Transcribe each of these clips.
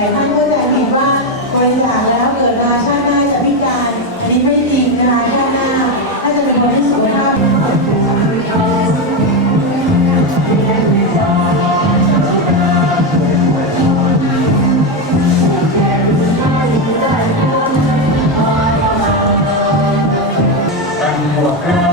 ลายๆท่านก็จะเห็นว่าบริจาคแล้วเกิดมาชาติหน้าจะพิการ อันนี้ไม่จริงนะคะชาติหน้าถ้าจะเป็นคนที่สุขภาพที่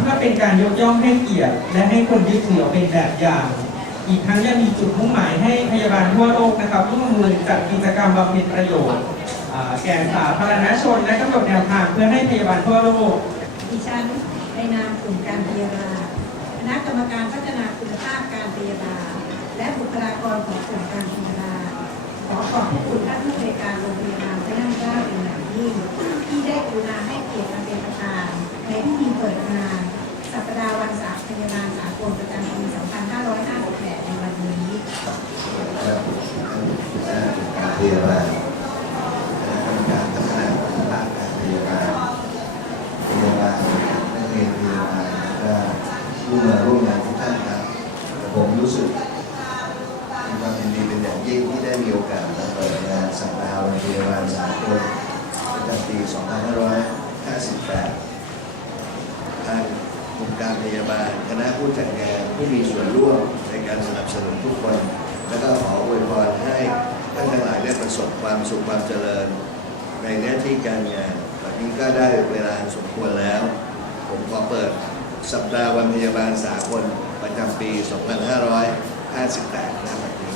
เพื่อเป็นการยกย่องให้เกียรติ และให้คนยึดถือเป็นแบบอย่าง อีกทั้งยังมีจุดมุ่งหมายให้พยาบาลทั่วโลกนะครับร่วมมือจัดกิจกรรมบำเพ็ญประโยชน์แก่สาธารณชนและกำหนดแนวทางเพื่อให้พยาบาลทั่วโลกดิฉันในนามกลุ่มการพยาบาลคณะกรรมการพัฒนาคุณภาพการพยาบาล และบุคลากรของกลุ่มการพยาบาลขอขอบพระคุณท่านผู้บริการโรงพยาบาลพระนั่งเกล้าเป็นอย่างยิ่งที่ได้กรุณาให้เกียรติมาเป็นประธานในพิธีเปิดงาน สัปดาห์วันสาพยาบาลสากลประจำปี 2558 ในวันนี้ครับการพยาบาลคณะกรรมการพัฒนาคุณภาพการพยาบาลพยาบาลนักเรียนพยาบาลและผู้มาร่วมงานทุกท่านครับผมรู้สึกมีความยินดีเป็นอย่างยิ่งที่ได้มีโอกาสมาเปิดงานสัปดาห์วันพยาบาลสากลประจำปี 2558 ทางกลุ่มการ พยาบาล คณะผู้จัดงานผู้มีส่วนร่วมในการสนับสนุนทุกคน แล้วก็ขออวยพรให้ท่านทั้งหลายได้ประสบความสุขความเจริญ ในหน้าที่การงานวันนี้ก็ได้เวลาสมควรแล้ว ผมขอเปิดสัปดาห์วันพยาบาลสากลประจำปี 2558นะครับนี้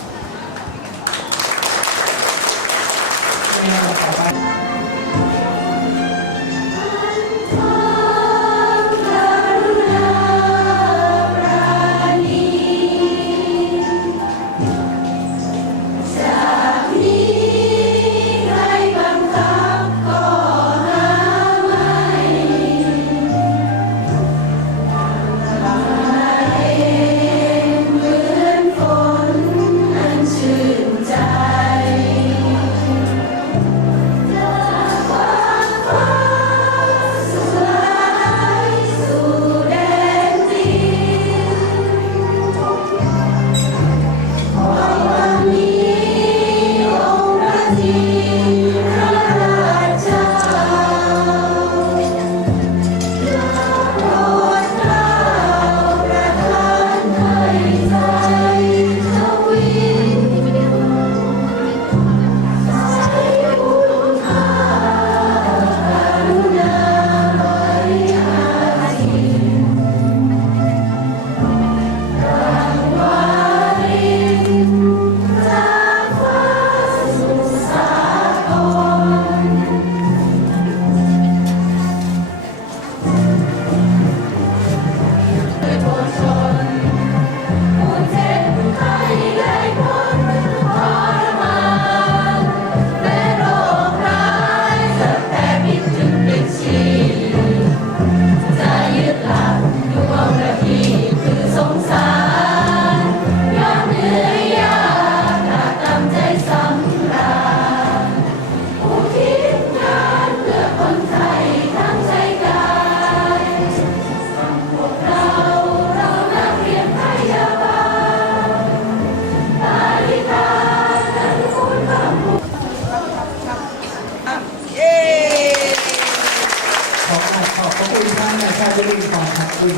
ขอบพระคุณท่านนายแพทย์จรินทร์ขอบคุณ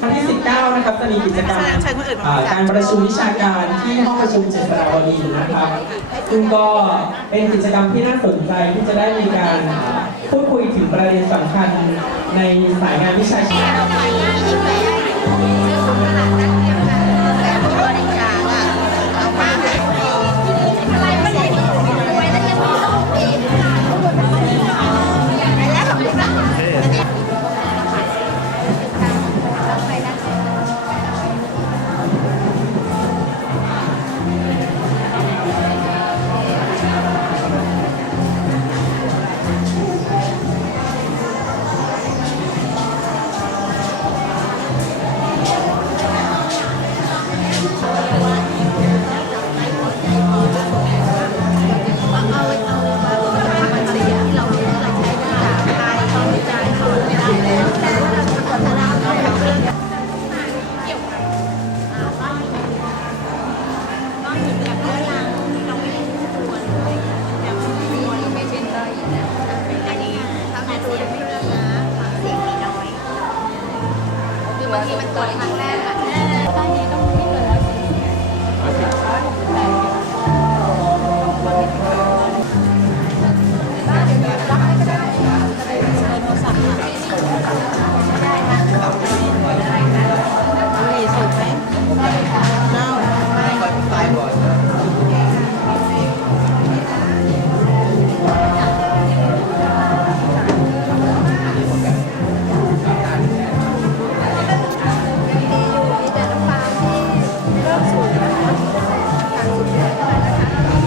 วันที่ 19 นะครับจะมีกิจกรรมอ่าการประชุมวิชาการที่ห้องประชุมเจษฎาวดีนะครับ ซึ่งก็เป็นกิจกรรมที่น่าสนใจที่จะได้มีการอ่าพูดคุยถึงประเด็นสำคัญในสายงานวิชาชีพ มันตรวจครั้งแรกอะ